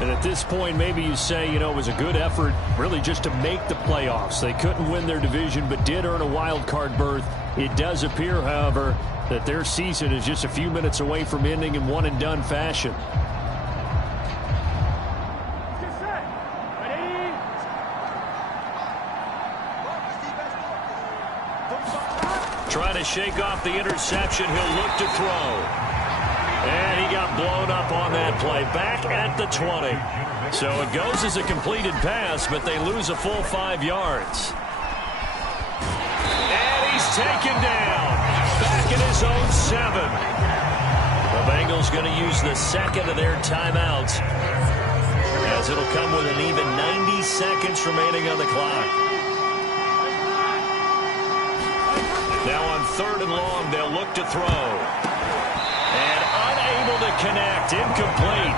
And at this point, maybe you say, you know, it was a good effort really just to make the playoffs. They couldn't win their division but did earn a wild card berth. It does appear, however, that their season is just a few minutes away from ending in one-and-done fashion. Trying to shake off the interception. He'll look to throw. And he got blown up on that play. Back at the 20. So it goes as a completed pass, but they lose a full 5 yards. And he's taken down. Back at his own 7. The Bengals going to use the second of their timeouts, as it'll come with an even 90 seconds remaining on the clock. Now on 3rd and long, they'll look to throw. And unable to connect. Incomplete.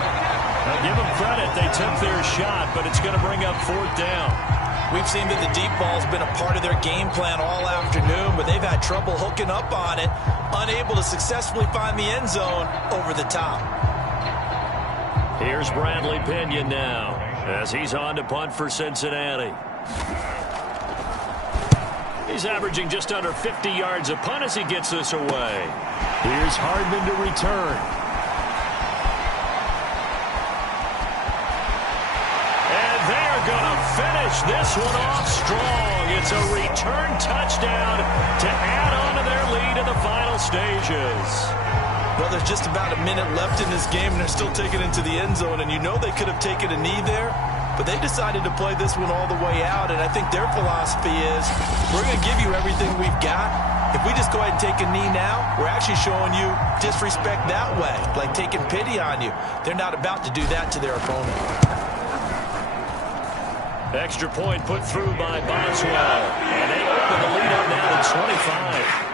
Now give them credit. They took their shot, but it's going to bring up 4th down. We've seen that the deep ball's been a part of their game plan all afternoon, but they've had trouble hooking up on it. Unable to successfully find the end zone over the top. Here's Bradley Pinion now as he's on to punt for Cincinnati. He's averaging just under 50 yards a punt as he gets this away. Here's Hardman to return. And they're going to finish this one off strong. It's a return touchdown to add on to their lead in the final stages. Well, there's just about a minute left in this game, and they're still taking it to the end zone. And you know they could have taken a knee there, but they decided to play this one all the way out. And I think their philosophy is, we're going to give you everything we've got. If we just go ahead and take a knee now, we're actually showing you disrespect that way, like taking pity on you. They're not about to do that to their opponent. Extra point put through by Boswell. And they open the lead up now to 25.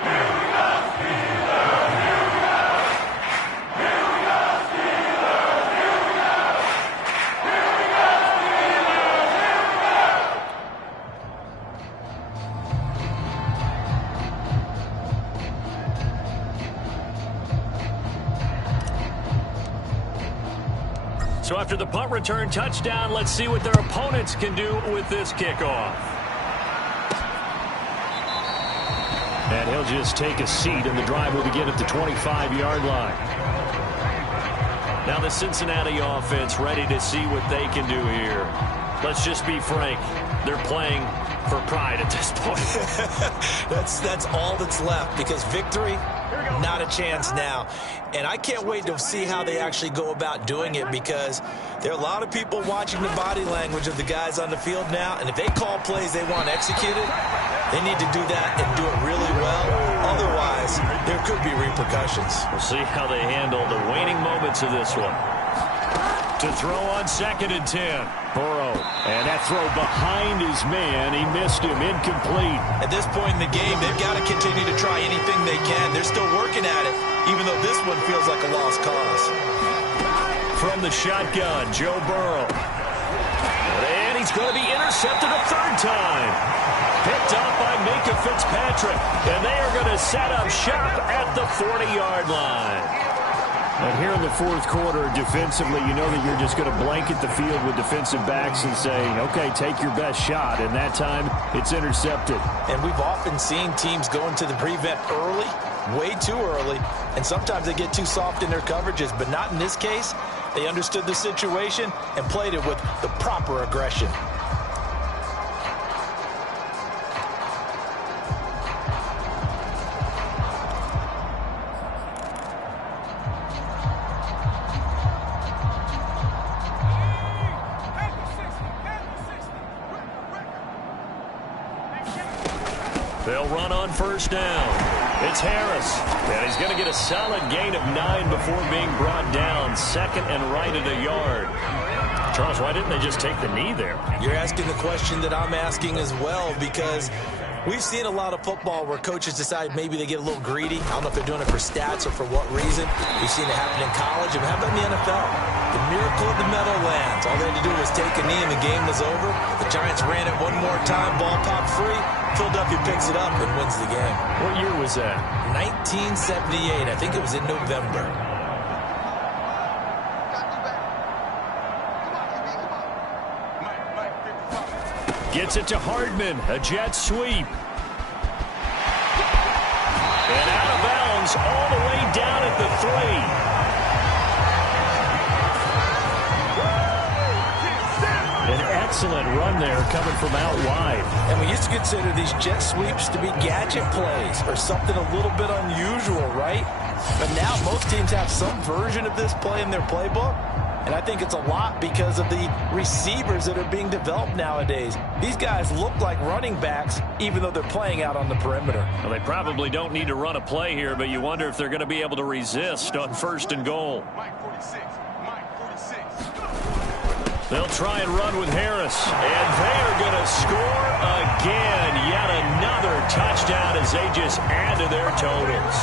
So after the punt return touchdown, let's see what their opponents can do with this kickoff. And he'll just take a seat, and the drive will begin at the 25-yard line. Now the Cincinnati offense ready to see what they can do here. Let's just be frank. They're playing for pride at this point. That's all that's left, because victory, not a chance now. And I can't wait to see how they actually go about doing it, because there are a lot of people watching the body language of the guys on the field now, and if they call plays they want executed, they need to do that and do it really well. Otherwise, there could be repercussions. We'll see how they handle the waning moments of this one. To throw on 2nd and 10. Burrow. And that throw behind his man. He missed him. Incomplete. At this point in the game, they've got to continue to try anything they can. They're still working at it, even though this one feels like a lost cause. From the shotgun, Joe Burrow. And he's going to be intercepted a 3rd time. Picked up by Minkah Fitzpatrick. And they are going to set up shop at the 40-yard line. And here in the 4th quarter, defensively, you know that you're just going to blanket the field with defensive backs and say, okay, take your best shot. And that time, it's intercepted. And we've often seen teams go into the prevent early, way too early, and sometimes they get too soft in their coverages, but not in this case. They understood the situation and played it with the proper aggression. They'll run on 1st down. It's Harris. And he's going to get a solid gain of 9 before being brought down. 2nd and right at a yard. Charles, why didn't they just take the knee there? You're asking the question that I'm asking as well, because we've seen a lot of football where coaches decide maybe they get a little greedy. I don't know if they're doing it for stats or for what reason. We've seen it happen in college. And how about in the NFL? The miracle of the Meadowlands. All they had to do was take a knee and the game was over. The Giants ran it one more time. Ball popped free. Philadelphia picks it up and wins the game. What year was that? 1978. I think it was in November. Gets it to Hardman. A jet sweep. And out of bounds all the way down at the 3. An excellent run there coming from out wide. And we used to consider these jet sweeps to be gadget plays or something a little bit unusual, right? But now most teams have some version of this play in their playbook. And I think it's a lot because of the receivers that are being developed nowadays. These guys look like running backs, even though they're playing out on the perimeter. Well, they probably don't need to run a play here, but you wonder if they're going to be able to resist on 1st and goal. They'll try and run with Harris. And they are going to score again. Yet another touchdown as they just add to their totals.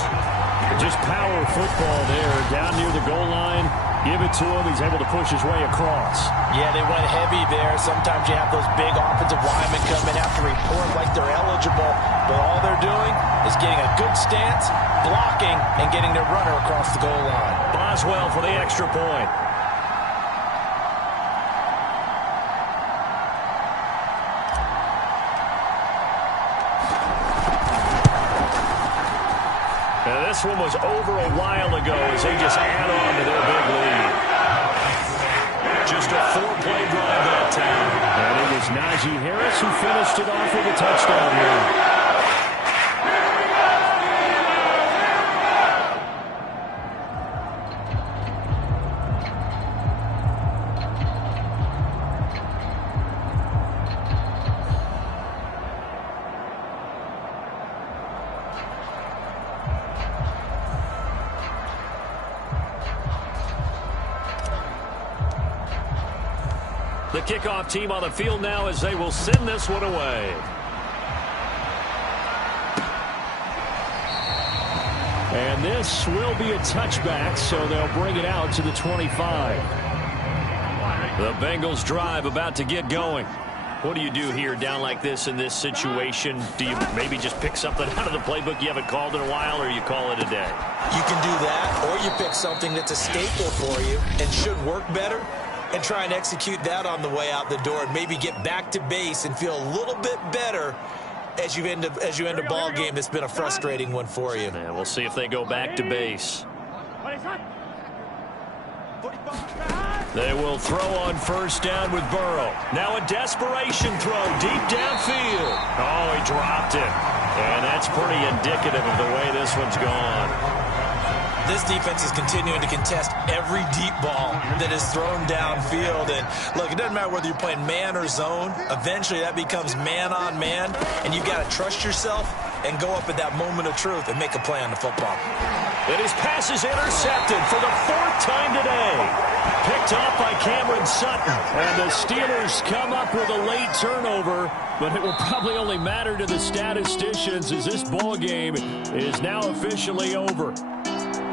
Just power football there down near the goal line. Give it to him. He's able to push his way across. Yeah, they went heavy there. Sometimes you have those big offensive linemen come in after report like they're eligible, but all they're doing is getting a good stance, blocking, and getting their runner across the goal line. Boswell for the extra point. This one was over a while ago as they just add on to their big lead. Just a 4-play drive that time. And it was Najee Harris who finished it off with a touchdown run. The kickoff team on the field now as they will send this one away. And this will be a touchback, so they'll bring it out to the 25. The Bengals drive about to get going. What do you do here down like this in this situation? Do you maybe just pick something out of the playbook you haven't called in a while, or you call it a day? You can do that, or you pick something that's a staple for you and should work better and try and execute that on the way out the door and maybe get back to base and feel a little bit better as you end a ball game that's been a frustrating one for you. Yeah, we'll see if they go back to base. They will throw on first down with Burrow. Now a desperation throw deep downfield. Oh, he dropped it. And that's pretty indicative of the way this one's gone. This defense is continuing to contest every deep ball that is thrown downfield. And look, it doesn't matter whether you're playing man or zone. Eventually that becomes man on man. And you've got to trust yourself and go up at that moment of truth and make a play on the football. And his pass is intercepted for the 4th time today. Picked off by Cameron Sutton. And the Steelers come up with a late turnover, but it will probably only matter to the statisticians as this ball game is now officially over.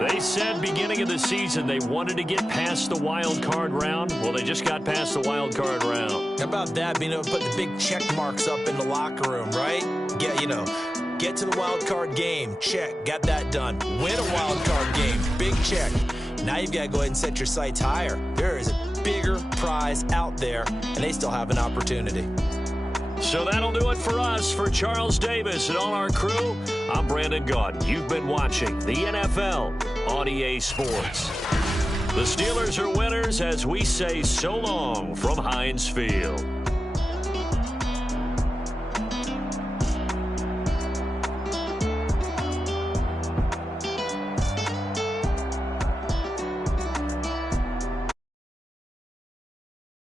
They said beginning of the season they wanted to get past the wild card round. Well, they just got past the wild card round. How about that? Being able to put the big check marks up in the locker room, right? Get to the wild card game. Check. Got that done. Win a wild card game. Big check. Now you've got to go ahead and set your sights higher. There is a bigger prize out there, and they still have an opportunity. So that'll do it for us. For Charles Davis and all our crew, I'm Brandon Gaudin. You've been watching the NFL on EA Sports. The Steelers are winners as we say so long from Heinz Field.